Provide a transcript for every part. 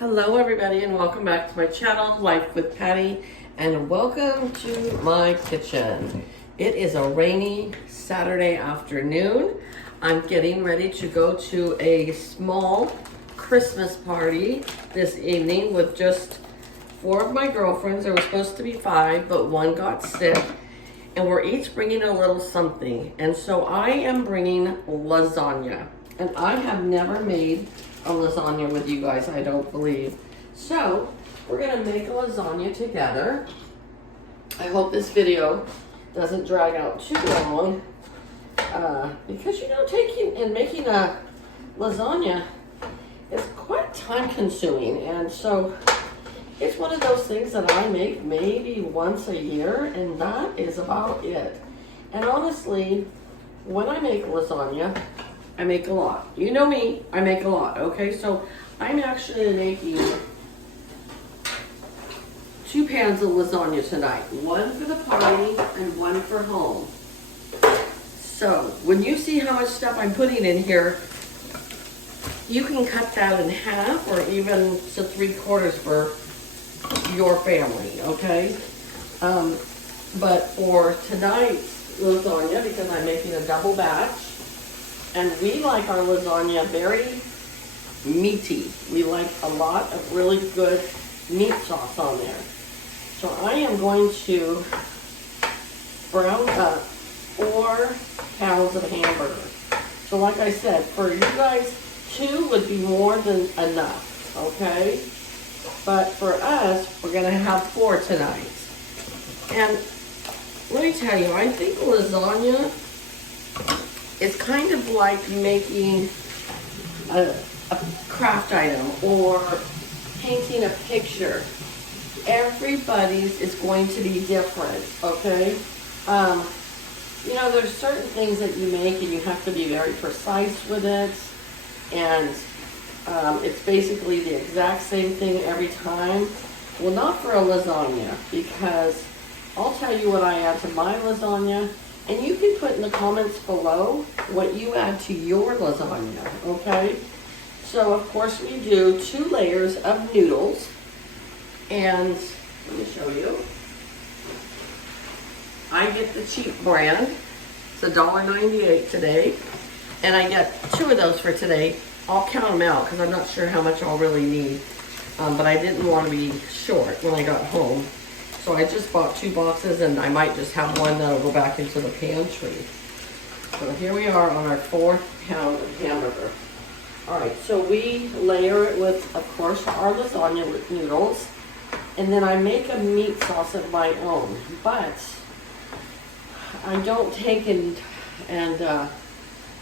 Hello everybody and welcome back to my channel, Life with Patty, and welcome to my kitchen. It is a rainy Saturday afternoon. I'm getting ready to go to a small Christmas party this evening with just 4 of my girlfriends. There were supposed to be 5, but 1 got sick. And we're each bringing a little something. And so I am bringing lasagna. And I have never made a lasagna with you guys, I don't believe. So we're gonna make a lasagna together. I hope this video doesn't drag out too long, because you know, taking and making a lasagna is quite time consuming, and so it's one of those things that I make maybe once a year, and that is about it. And honestly, when I make lasagna, I make a lot. You know me, I make a lot, okay? So I'm actually making 2 pans of lasagna tonight. 1 for the party and 1 for home. So when you see how much stuff I'm putting in here, you can cut that in half or even to 3/4 for your family, okay? But for tonight's lasagna, because I'm making a double batch, and we like our lasagna very meaty. We like a lot of really good meat sauce on there. So I am going to brown up 4 pounds of hamburger. So like I said, for you guys, 2 would be more than enough, okay? But for us, we're gonna have 4 tonight. And let me tell you, I think lasagna is kind of like making a craft item or painting a picture. Everybody's is going to be different, okay? You know, there's certain things that you make and you have to be very precise with it, and it's basically the exact same thing every time. Well, not for a lasagna, because I'll tell you what I add to my lasagna, and you can put in the comments below what you add to your lasagna, okay? So, of course, we do 2 layers of noodles, and let me show you. I get the cheap brand. It's $1.98 today, and I get 2 of those for today. I'll count them out because I'm not sure how much I'll really need, but I didn't want to be short when I got home. So I just bought 2 boxes, and I might just have 1 that'll go back into the pantry. So here we are on our 4th pound of hamburger. All right, so we layer it with, of course, our lasagna with noodles, and then I make a meat sauce of my own. But I don't take and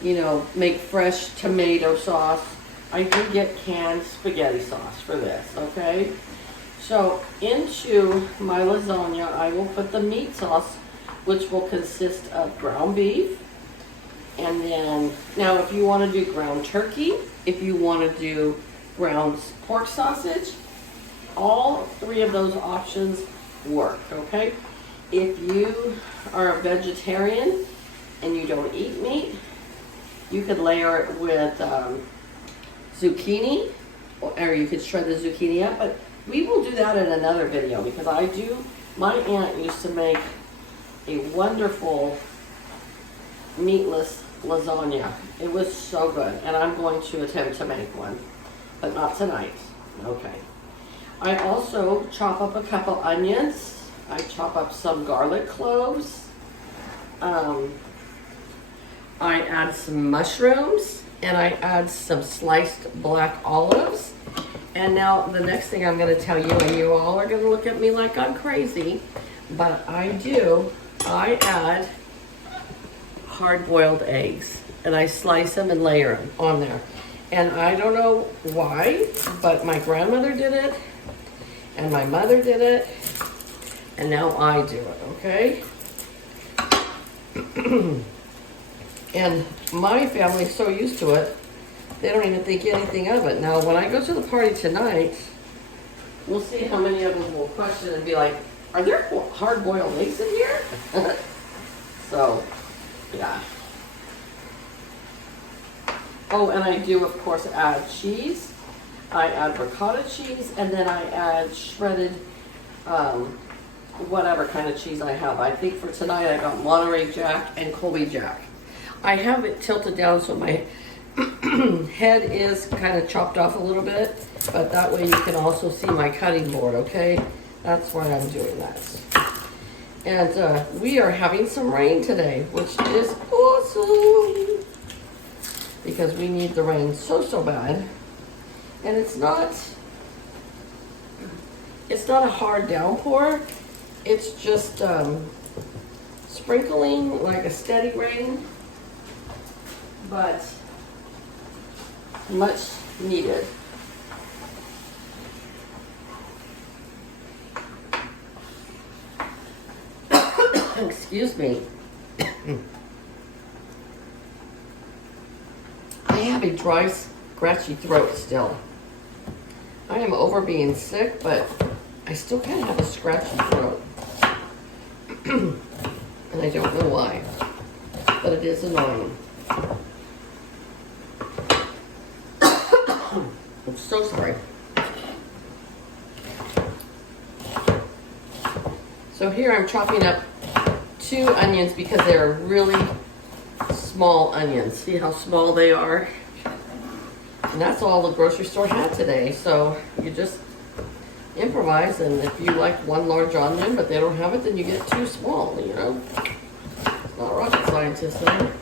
you know, make fresh tomato sauce. I do get canned spaghetti sauce for this, okay? So into my lasagna, I will put the meat sauce, which will consist of ground beef. And then, now if you want to do ground turkey, if you want to do ground pork sausage, all 3 of those options work, okay? If you are a vegetarian and you don't eat meat, you could layer it with zucchini, or you could shred the zucchini up, but we will do that in another video, because my aunt used to make a wonderful meatless lasagna. It was so good, and I'm going to attempt to make one, but not tonight. Okay. I also chop up a couple onions. I chop up some garlic cloves. I add some mushrooms, and I add some sliced black olives. And now the next thing I'm going to tell you, and you all are going to look at me like I'm crazy, but I add hard-boiled eggs, and I slice them and layer them on there. And I don't know why, but my grandmother did it, and my mother did it, and now I do it, okay? And my family's so used to it, they don't even think anything of it. Now, when I go to the party tonight, we'll see how many of them will question and be like, are there hard-boiled eggs in here? So, yeah. Oh, and I do, of course, add cheese. I add ricotta cheese, and then I add shredded whatever kind of cheese I have. I think for tonight I got Monterey Jack and Colby Jack. I have it tilted down so my head is kind of chopped off a little bit, but that way you can also see my cutting board, okay? That's why I'm doing that. And we are having some rain today, which is awesome, because we need the rain so bad. And it's not a hard downpour. It's just sprinkling, like a steady rain, but much needed. Excuse me. I have a dry, scratchy throat still. I am over being sick, but I still kind of have a scratchy throat. And I don't know why, but it is annoying. I'm so sorry. So here I'm chopping up 2 onions because they're really small onions. See how small they are? And that's all the grocery store had today. So you just improvise, and if you like 1 large onion but they don't have it, then you get 2 small, you know? It's not rocket scientist there.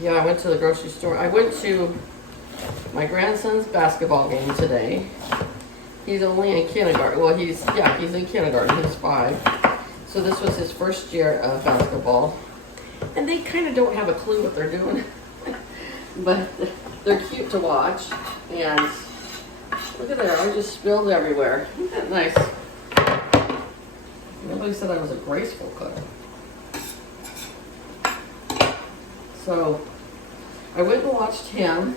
Yeah, I went to the grocery store. I went to my grandson's basketball game today. He's only in kindergarten. Well, he's in kindergarten. He's 5. So this was his first year of basketball. And they kind of don't have a clue what they're doing. But they're cute to watch. And look at there, I just spilled everywhere. Isn't that nice? Nobody said I was a graceful cook. So I went and watched him.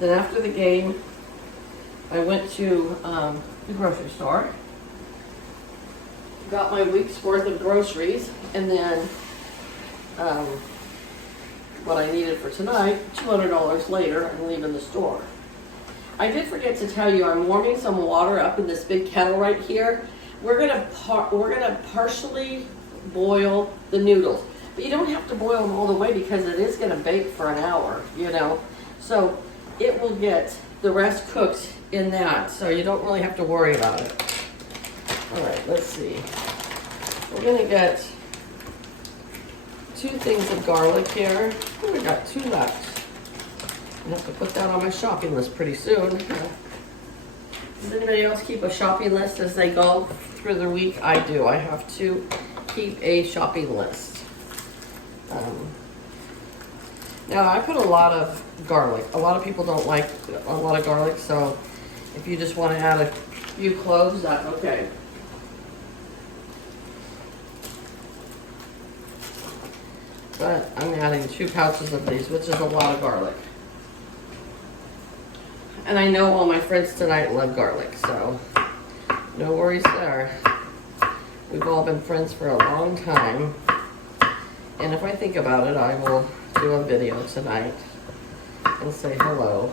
Then after the game, I went to the grocery store, got my week's worth of groceries, and then what I needed for tonight, $200 later, I'm leaving the store. I did forget to tell you, I'm warming some water up in this big kettle right here. We're gonna partially boil the noodles, but you don't have to boil them all the way because it is gonna bake for an hour, you know. So it will get the rest cooked in that, so you don't really have to worry about it. All right, let's see. We're gonna get 2 things of garlic here. Oh, we got 2 left. I have to put that on my shopping list pretty soon. Does anybody else keep a shopping list as they go through the week? I do. I have to keep a shopping list. Now, I put a lot of garlic. A lot of people don't like a lot of garlic, so if you just want to add a few cloves, that's okay. But I'm adding 2 pouches of these, which is a lot of garlic. And I know all my friends tonight love garlic, so no worries there. We've all been friends for a long time. And if I think about it, I will do a video tonight and say hello.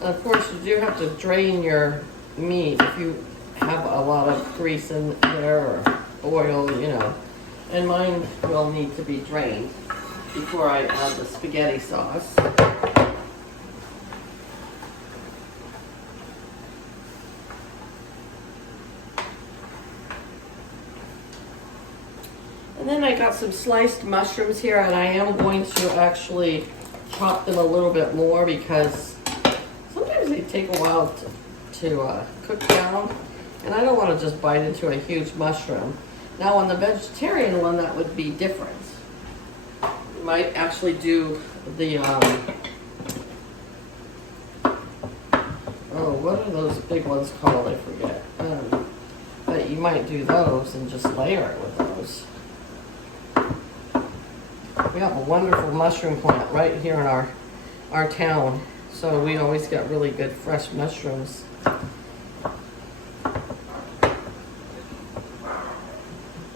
But of course, you do have to drain your meat if you have a lot of grease in there or oil, you know. And mine will need to be drained before I add the spaghetti sauce. And then I got some sliced mushrooms here, and I am going to actually chop them a little bit more because sometimes they take a while to cook down, and I don't want to just bite into a huge mushroom. Now on the vegetarian one, that would be different. You might actually do the, oh, what are those big ones called? I forget. But But you might do those and just layer it with those. We have a wonderful mushroom plant right here in our town. So we always get really good fresh mushrooms. I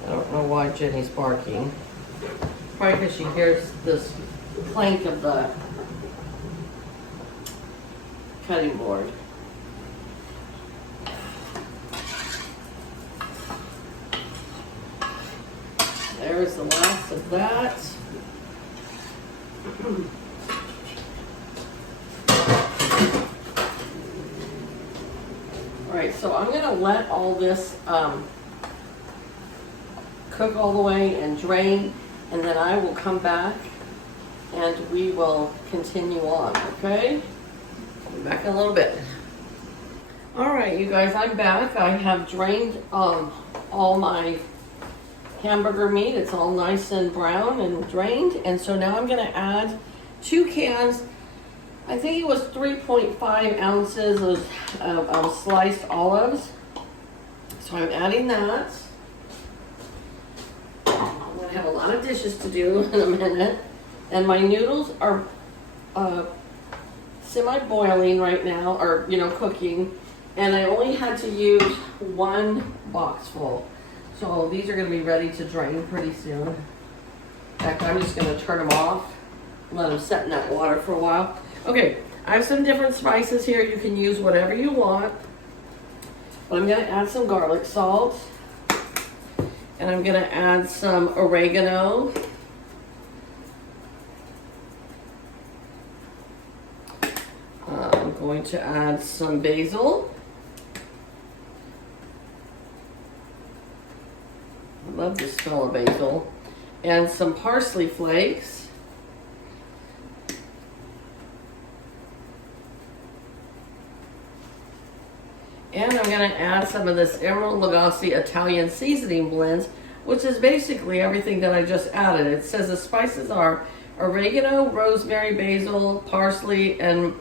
don't know why Jenny's barking. Probably because she hears this clank of the cutting board. There's the last of that. All right, so I'm gonna let all this cook all the way and drain, and then I will come back and we will continue on, okay? I'll be back in a little bit. All right, you guys, I'm back. I have drained all my hamburger meat. It's all nice and brown and drained. And so now I'm gonna add 2 cans. I think it was 3.5 ounces of sliced olives. So I'm adding that. I'm gonna have a lot of dishes to do in a minute. And my noodles are semi-boiling right now, or cooking. And I only had to use 1 box full. So these are gonna be ready to drain pretty soon. In fact, I'm just gonna turn them off, let them set in that water for a while. Okay, I have some different spices here. You can use whatever you want. But I'm gonna add some garlic salt. And I'm gonna add some oregano. I'm going to add some basil. I love the smell of basil. And some parsley flakes. And I'm going to add some of this Emerald Lagasse Italian seasoning blends, which is basically everything that I just added. It says the spices are oregano, rosemary, basil, parsley, and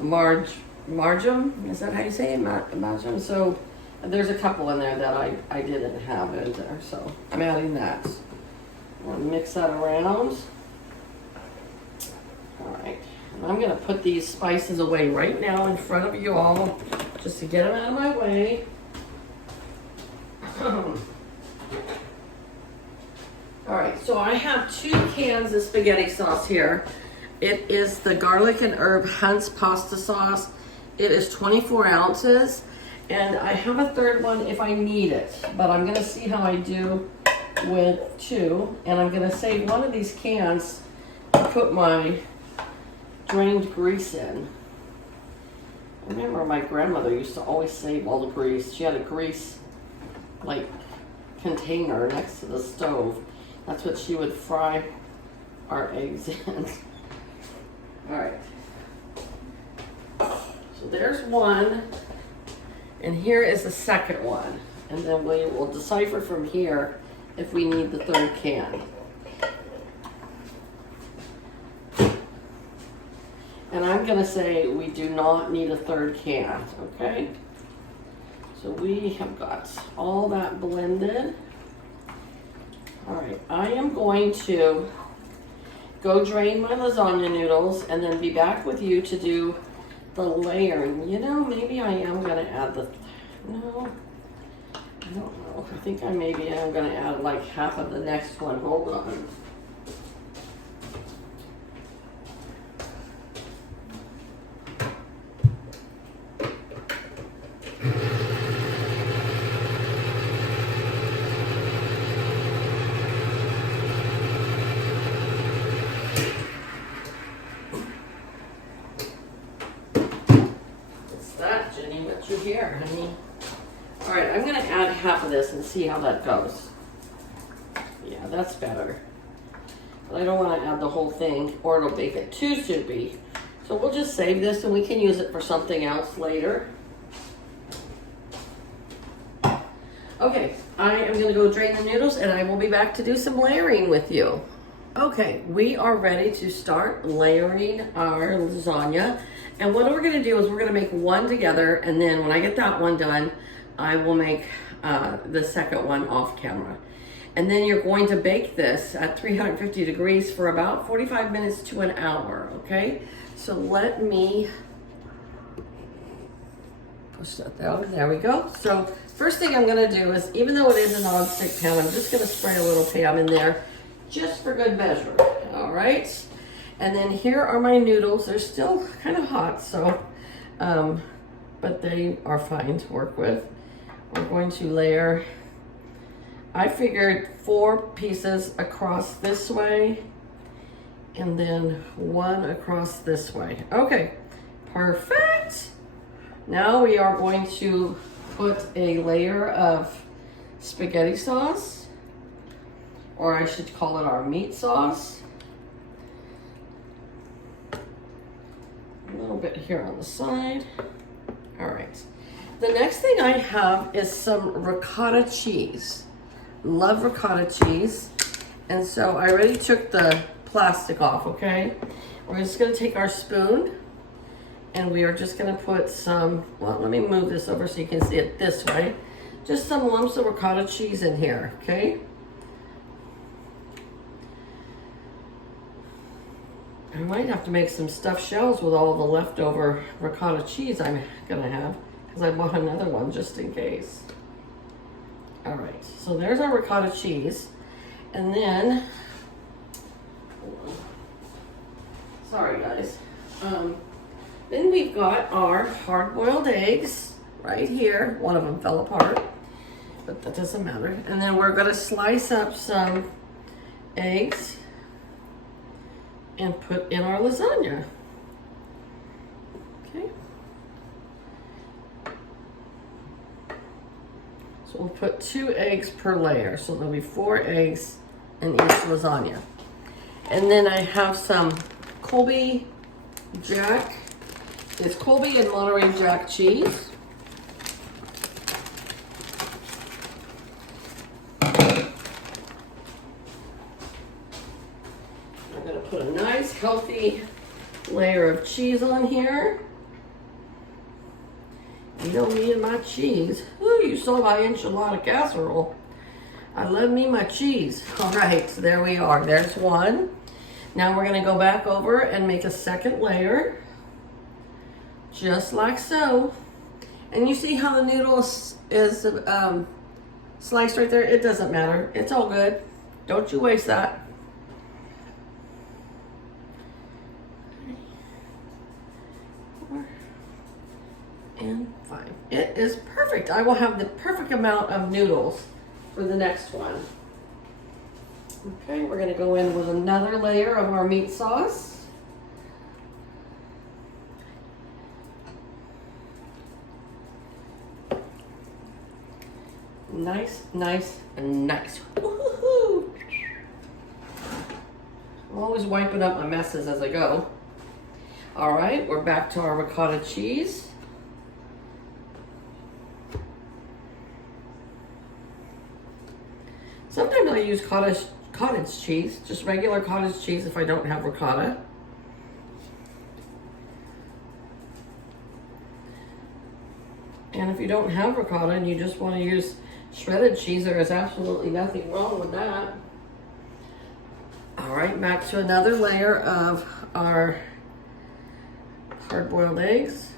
marjoram. Is that how you say it? Marjoram. So there's a couple in there that I didn't have in there, so I'm adding that. I'm going to mix that around. All right. I'm going to put these spices away right now in front of you all, just to get them out of my way. All right, so I have 2 cans of spaghetti sauce here. It is the garlic and herb Hunt's pasta sauce. It is 24 ounces, and I have a 3rd one if I need it, but I'm going to see how I do with 2, and I'm going to save one of these cans to put my drained grease in. I remember my grandmother used to always save all the grease. She had a grease container next to the stove. That's what she would fry our eggs in. All right. So there's one, and here is the 2nd one. And then we will decipher from here if we need the 3rd can. And I'm going to say we do not need a 3rd can, okay? So we have got all that blended. All right, I am going to go drain my lasagna noodles and then be back with you to do the layering. Maybe I am going to add no, I don't know. I think maybe I am going to add like half of the next one. Hold on. You here, honey. All right, I'm gonna add half of this and see how that goes. Yeah, that's better. But I don't want to add the whole thing or it'll make it too soupy. So we'll just save this and we can use it for something else later. Okay, I am gonna go drain the noodles and I will be back to do some layering with you. Okay, we are ready to start layering our lasagna. And what we're gonna do is we're gonna make one together, and then when I get that one done, I will make the second one off camera. And then you're going to bake this at 350 degrees for about 45 minutes to an hour, okay? So let me push that down. There we go. So first thing I'm gonna do is, even though it is a non-stick pan, I'm just gonna spray a little Pam in there just for good measure, all right? And then here are my noodles. They're still kind of hot, so, but they are fine to work with. We're going to layer, I figured 4 pieces across this way and then 1 across this way. Okay, perfect. Now we are going to put a layer of spaghetti sauce, or I should call it our meat sauce. A little bit here on the side. All right. The next thing I have is some ricotta cheese. Love ricotta cheese. And so I already took the plastic off, okay? We're just gonna take our spoon and we are just gonna put some, well, let me move this over so you can see it this way. Just some lumps of ricotta cheese in here, okay? I might have to make some stuffed shells with all the leftover ricotta cheese I'm gonna have, because I bought another one just in case. All right, so there's our ricotta cheese. And then, sorry guys. Then we've got our hard-boiled eggs right here. One of them fell apart, but that doesn't matter. And then we're gonna slice up some eggs and put in our lasagna. Okay. So we'll put 2 eggs per layer. So there'll be 4 eggs in each lasagna. And then I have some Colby Jack. It's Colby and Monterey Jack cheese. Put a nice healthy layer of cheese on here. You know me and my cheese. Ooh, you saw my enchilada casserole. I love me my cheese. All right, so there we are. There's one. Now we're gonna go back over and make a second layer. Just like so. And you see how the noodle is sliced right there? It doesn't matter. It's all good. Don't you waste that. And 5. It is perfect. I will have the perfect amount of noodles for the next one. Okay, we're gonna go in with another layer of our meat sauce. Nice, nice, and nice. Woo-hoo-hoo. I'm always wiping up my messes as I go. All right, we're back to our ricotta cheese. Sometimes I use cottage cheese, just regular cottage cheese if I don't have ricotta. And if you don't have ricotta and you just want to use shredded cheese, there is absolutely nothing wrong with that. All right, back to another layer of our hard-boiled eggs.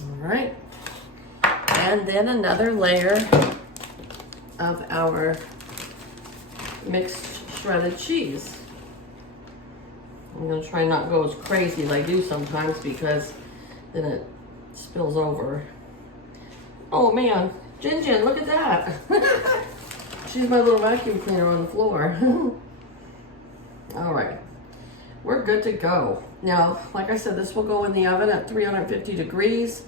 All right, and then another layer of our mixed shredded cheese. I'm gonna try not to go as crazy as I do sometimes because then it spills over. Oh man, Jin, look at that. She's my little vacuum cleaner on the floor. All right, we're good to go. Now, like I said, this will go in the oven at 350 degrees.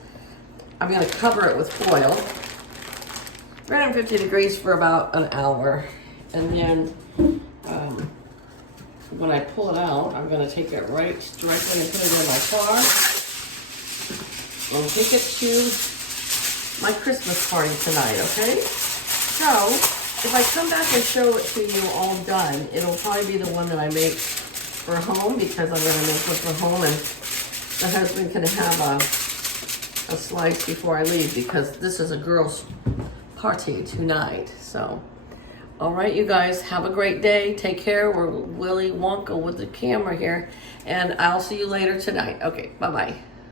I'm gonna cover it with foil. 350 degrees for about an hour. And then when I pull it out, I'm gonna take it right directly and put it in my car. I'll take it to my Christmas party tonight, okay? So, if I come back and show it to you all done, it'll probably be the one that I make for home, because I'm gonna make one for home, and the husband can have a slice before I leave, because this is a girls' party tonight, so. All right, you guys, have a great day. Take care. We're Willy Wonka with the camera here, and I'll see you later tonight. Okay, bye-bye.